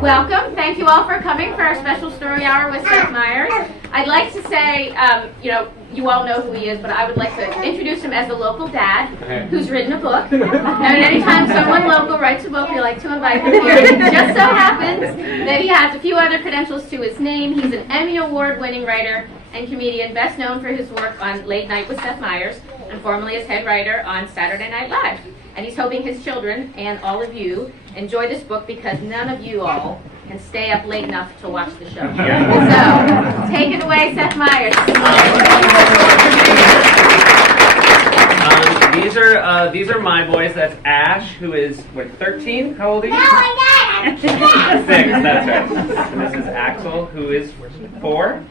Welcome. Thank you all for coming for our special story hour with Seth Meyers. I'd like to say, you all know who he is, but I would like to introduce him as a local dad who's written a book. And anytime someone local writes a book, we like to invite him here. It just so happens that he has a few other credentials to his name. He's an Emmy Award-winning writer and comedian, best known for his work on Late Night with Seth Meyers, and formerly as head writer on Saturday Night Live. And he's hoping his children and all of you enjoy this book because none of you all can stay up late enough to watch the show. So, take it away, Seth Meyers. These are my boys. That's Ash, who is 13. How old are you? No, I'm not. 6. That's right. And this is Axel, who is 4,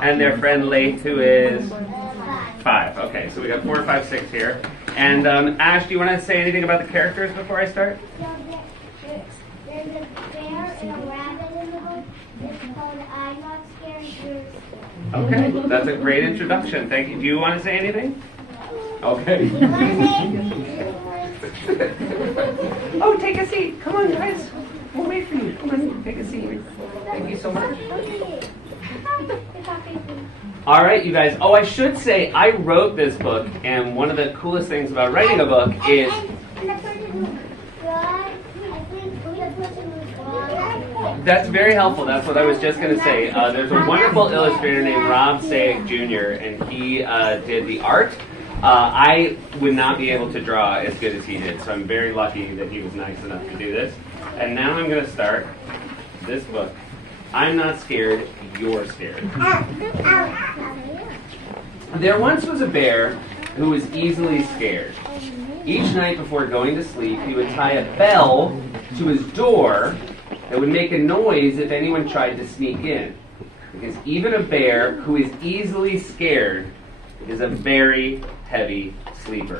and their friend Leith, who is 5. Okay, so we got 4, 5, 6 here. And Ash, do you want to say anything about the characters before I start? There's a bear and a rabbit in the book. It's called I'm Not Scared, You're Scared. Okay, that's a great introduction. Thank you. Do you want to say anything? Okay. Oh, take a seat. Come on, guys. We'll wait for you. Come on, take a seat. Thank you so much. All right, you guys. Oh, I should say, I wrote this book, and one of the coolest things about writing a book is... That's very helpful. That's what I was just going to say. There's a wonderful illustrator named Rob Sayek Jr., and he did the art. I would not be able to draw as good as he did, so I'm very lucky that he was nice enough to do this. And now I'm going to start this book. I'm Not Scared, You're Scared. There once was a bear who was easily scared. Each night before going to sleep, he would tie a bell to his door that would make a noise if anyone tried to sneak in. Because even a bear who is easily scared is a very heavy sleeper.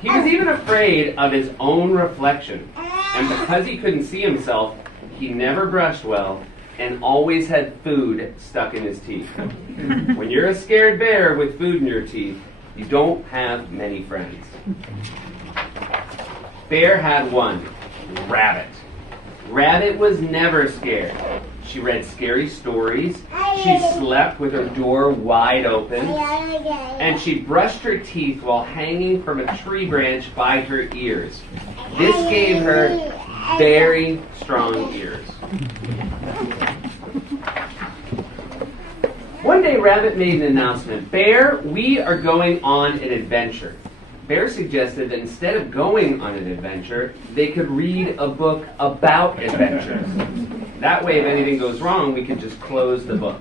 He was even afraid of his own reflection. And because he couldn't see himself, he never brushed well and always had food stuck in his teeth. When you're a scared bear with food in your teeth, you don't have many friends. Bear had one, Rabbit. Rabbit was never scared. She read scary stories, she slept with her door wide open, and she brushed her teeth while hanging from a tree branch by her ears. This gave her very strong ears. One day, Rabbit made an announcement. Bear, we are going on an adventure. Bear suggested that instead of going on an adventure, they could read a book about adventures. That way, if anything goes wrong, we could just close the book.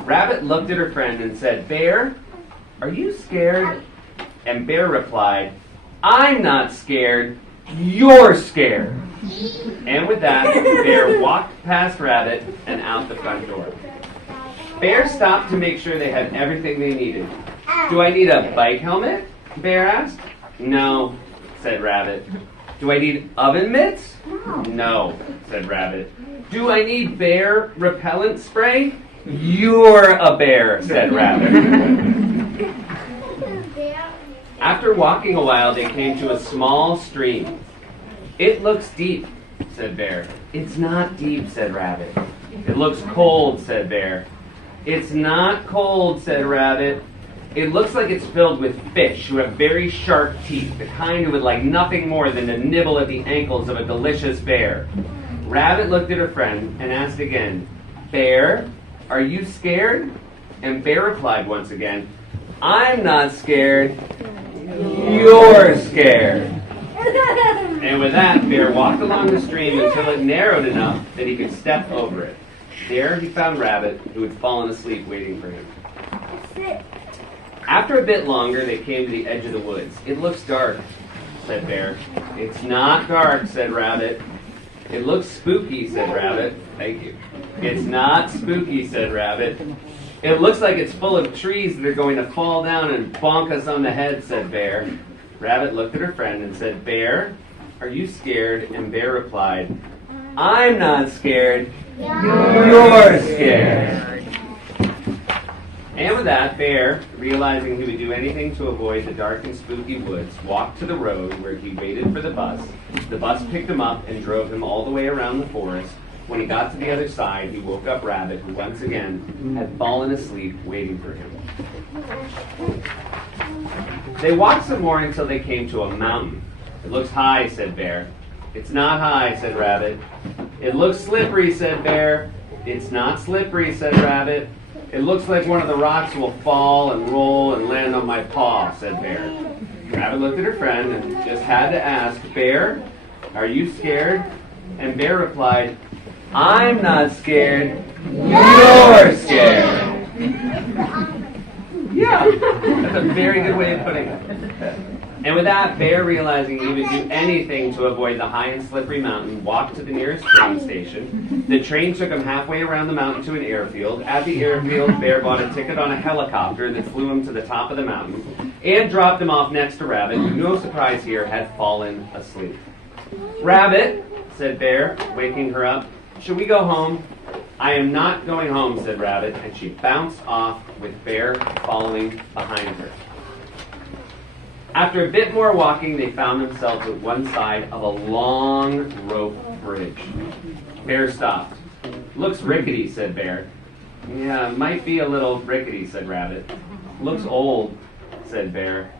Rabbit looked at her friend and said, Bear, are you scared? And Bear replied, I'm not scared, you're scared. And with that, Bear walked past Rabbit and out the front door. Bear stopped to make sure they had everything they needed. Do I need a bike helmet? Bear asked. No, said Rabbit. Do I need oven mitts? No, said Rabbit. Do I need bear repellent spray? You're a bear, said Rabbit. After walking a while, they came to a small stream. It looks deep, said Bear. It's not deep, said Rabbit. It looks cold, said Bear. It's not cold, said Rabbit. It looks like it's filled with fish who have very sharp teeth, the kind who would like nothing more than to nibble at the ankles of a delicious bear. Rabbit looked at her friend and asked again, Bear, are you scared? And Bear replied once again, I'm not scared, you're scared. And with that, Bear walked along the stream until it narrowed enough that he could step over it. There he found Rabbit, who had fallen asleep waiting for him. After a bit longer, they came to the edge of the woods. It looks dark, said Bear. It's not dark, said Rabbit. It looks spooky, said Rabbit. Thank you. It's not spooky, said Rabbit. It looks like it's full of trees that are going to fall down and bonk us on the head, said Bear. Rabbit looked at her friend and said, Bear, are you scared? And Bear replied, I'm not scared. You're scared. And with that, Bear, realizing he would do anything to avoid the dark and spooky woods, walked to the road where he waited for the bus. The bus picked him up and drove him all the way around the forest. When he got to the other side, he woke up Rabbit, who once again had fallen asleep waiting for him. They walked some more until they came to a mountain. It looks high, said Bear. It's not high, said Rabbit. It looks slippery, said Bear. It's not slippery, said Rabbit. It looks like one of the rocks will fall and roll and land on my paw, said Bear. Rabbit looked at her friend and just had to ask, Bear, are you scared? And Bear replied, I'm not scared. You're scared. Yeah, that's a very good way of putting it. And with that, Bear, realizing he would do anything to avoid the high and slippery mountain, walked to the nearest train station. The train took him halfway around the mountain to an airfield. At the airfield, Bear bought a ticket on a helicopter that flew him to the top of the mountain and dropped him off next to Rabbit, who, no surprise here, had fallen asleep. Rabbit, said Bear, waking her up, should we go home? I am not going home, said Rabbit, and she bounced off with Bear following behind her. After a bit more walking, they found themselves at one side of a long rope bridge. Bear stopped. Looks rickety, said Bear. Yeah, might be a little rickety, said Rabbit. Looks old, said Bear.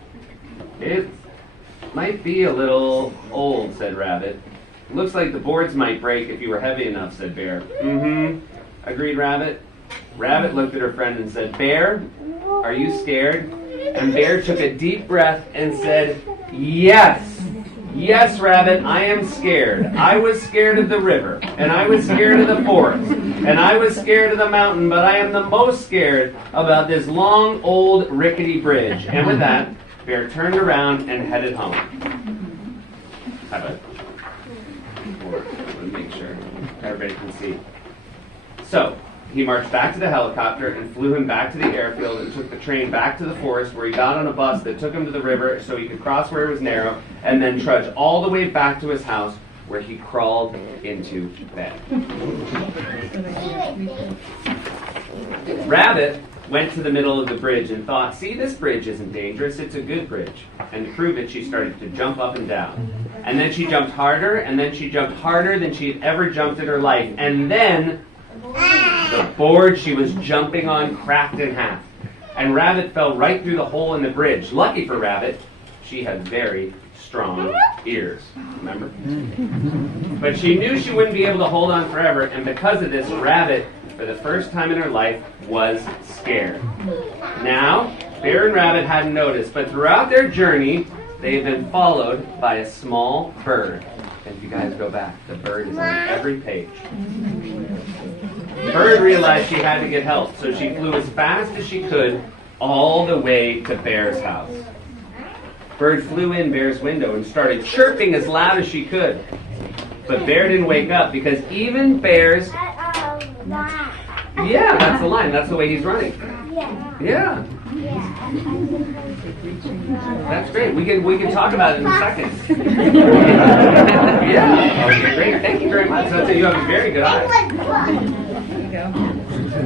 It might be a little old, said Rabbit. Looks like the boards might break if you were heavy enough, said Bear. Mm-hmm, agreed Rabbit. Rabbit looked at her friend and said, Bear, are you scared? And Bear took a deep breath and said, yes. Yes, Rabbit, I am scared. I was scared of the river, and I was scared of the forest, and I was scared of the mountain, but I am the most scared about this long, old, rickety bridge. And with that, Bear turned around and headed home. How about to make sure everybody can see. So, he marched back to the helicopter and flew him back to the airfield and took the train back to the forest where he got on a bus that took him to the river so he could cross where it was narrow and then trudge all the way back to his house where he crawled into bed. Rabbit went to the middle of the bridge and thought, see, this bridge isn't dangerous, it's a good bridge. And to prove it, she started to jump up and down. And then she jumped harder, and then she jumped harder than she had ever jumped in her life. And then the board she was jumping on cracked in half. And Rabbit fell right through the hole in the bridge. Lucky for Rabbit, she had very strong ears, remember? But she knew she wouldn't be able to hold on forever, and because of this, Rabbit, for the first time in her life, was scared. Now, Bear and Rabbit hadn't noticed, but throughout their journey, they had been followed by a small bird. And if you guys go back, the bird is on every page. The bird realized she had to get help, so she flew as fast as she could all the way to Bear's house. Bird flew in Bear's window and started chirping as loud as she could. But Bear didn't wake up because even Bear's... Yeah, that's the line. That's the way he's running. Yeah. That's great. We can talk about it in a second. Yeah. Okay, great. Thank you very much. So you have a very good eye.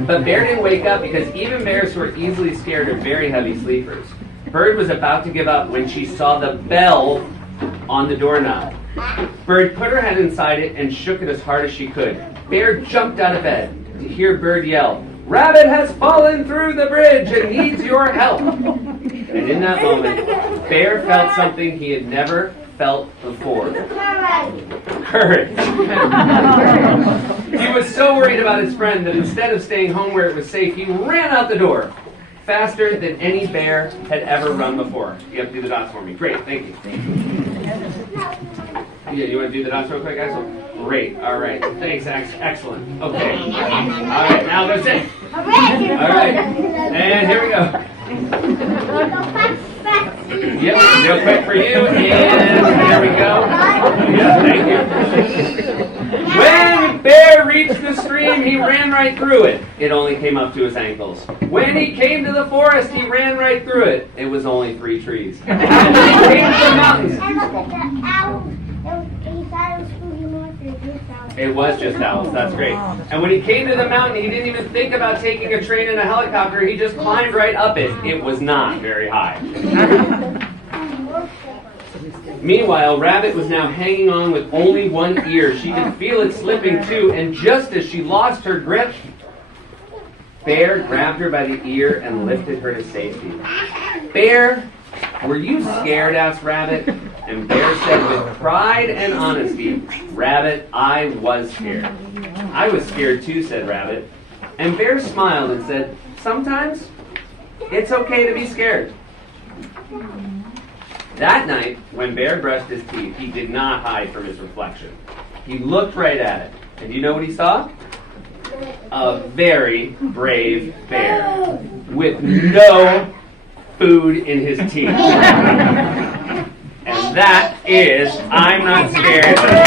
But Bear didn't wake up because even bears who are easily scared are very heavy sleepers. Bird was about to give up when she saw the bell on the doorknob. Bird put her head inside it and shook it as hard as she could. Bear jumped out of bed to hear Bird yell, "Rabbit has fallen through the bridge and needs your help." And in that moment, Bear felt something he had never felt before. Courage. He was so worried about his friend that instead of staying home where it was safe, he ran out the door, faster than any bear had ever run before. You have to do the dots for me. Great, thank you. Yeah, you want to do the dots real quick, guys? Great, all right. Thanks, excellent. Okay. All right, now that's it. All right, and here we go. Yep, real quick for you, and there we go. Yeah, thank you. When Bear reached the stream, he ran right through it. It only came up to his ankles. When he came to the forest, he ran right through it. It was only 3 trees. And when he came to the mountains. And look at the owl. He thought it was spooky monster. It just sounded It was just owls. That's great. And when he came to the mountain, he didn't even think about taking a train and a helicopter. He just climbed right up it. It was not very high. Meanwhile, Rabbit was now hanging on with only one ear. She could feel it slipping too, and just as she lost her grip, Bear grabbed her by the ear and lifted her to safety. Bear, were you scared? Asked Rabbit. And Bear said with pride and honesty, Rabbit, I was scared. I was scared too, said Rabbit. And Bear smiled and said, sometimes it's okay to be scared. That night, when Bear brushed his teeth, he did not hide from his reflection. He looked right at it. And do you know what he saw? A very brave bear with no food in his teeth. And that is, I'm not scared, you're scared.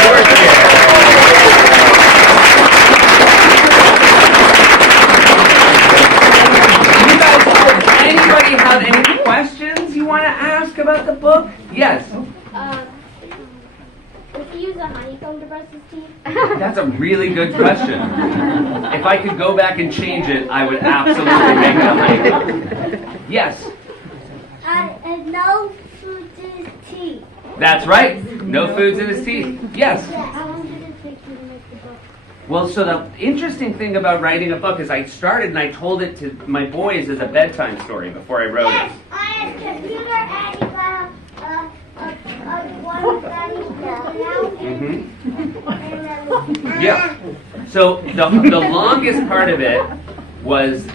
You guys, does anybody have any questions you want to ask about the book? Yes. If he used a honeycomb to brush his teeth? That's a really good question. If I could go back and change it, I would absolutely make it a honeycomb. Yes. And no food in his teeth. That's right. No foods in his teeth. Yes. How long did it take you to make the book? Well, so the interesting thing about writing a book is I started and I told it to my boys as a bedtime story before I wrote Yes, it. I had a computer and he got one that he printed out. Yeah. So the longest part of it was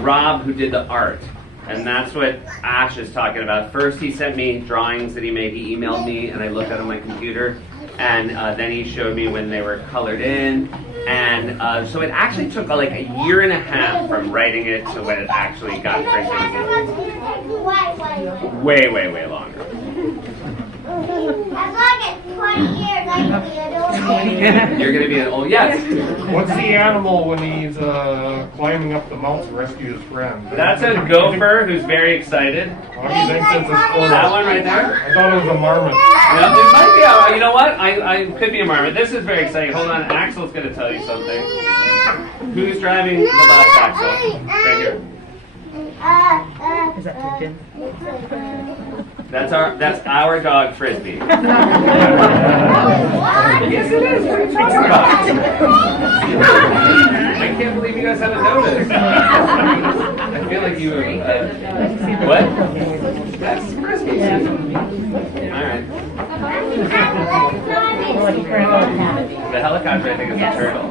Rob who did the art. And that's what Ash is talking about. First he sent me drawings that he made. He emailed me and I looked at it on my computer. And then he showed me when they were colored in. And so it actually took like a year and a half from writing it to when it actually got printed. Way longer. As long as 20 years, I can be an old. You're going to be an old, yes. What's the animal when he's climbing up the mountain to rescue his friend? That's a gopher who's very excited. What do you think since it's full? That one right there? I thought it was a marmot. Yeah, it might be you know what? I could be a marmot. This is very exciting. Hold on, Axel's going to tell you something. Who's driving the bus, Axel? Right here. Is that Pigeon? That's our dog, Frisbee. Yes, it is. What are you talking about? I can't believe you guys haven't noticed. I feel like you what? That's Frisbee. All right. The helicopter, I think, is a turtle.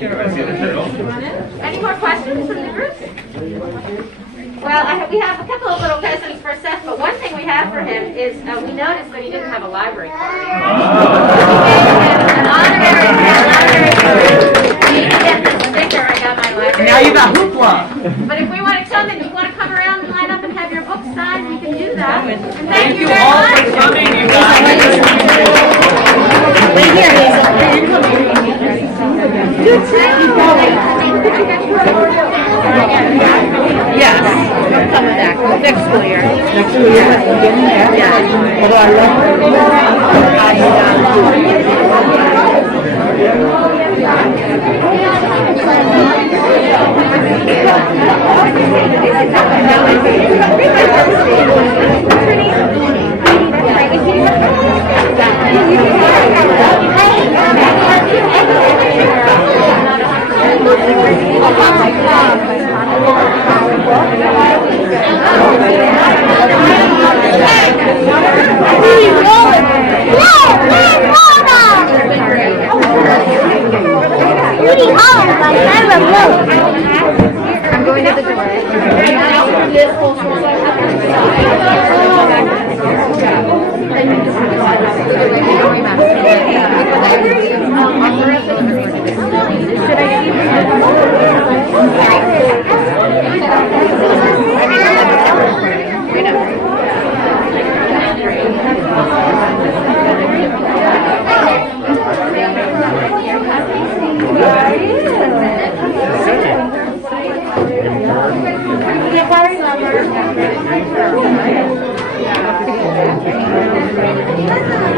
You want to see the turtle? Any more questions from the group? Well, we have a couple of little presents for Seth, but one thing we have for him is we noticed that he didn't have a library card. An honorary card. You need to get this sticker, I got my library. Now you got hoopla. But if we want to come and you want to come around and line up and have your book signed, we can do that. And Thank you very all much. for coming, you guys. Wait here, Hazel. Yes. I'm coming back. Next school year. Next school year? Yeah. Although I I'm going to the door.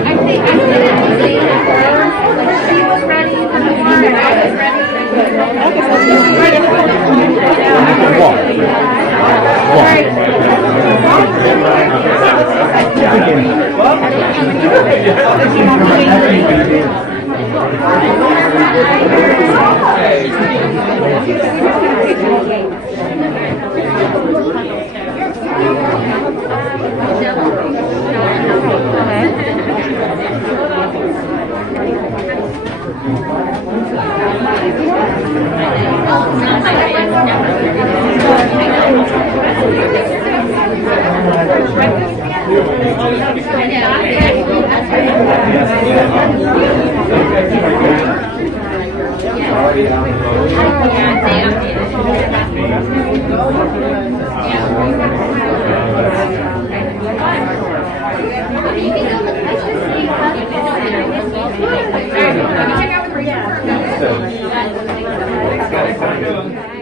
I Yeah.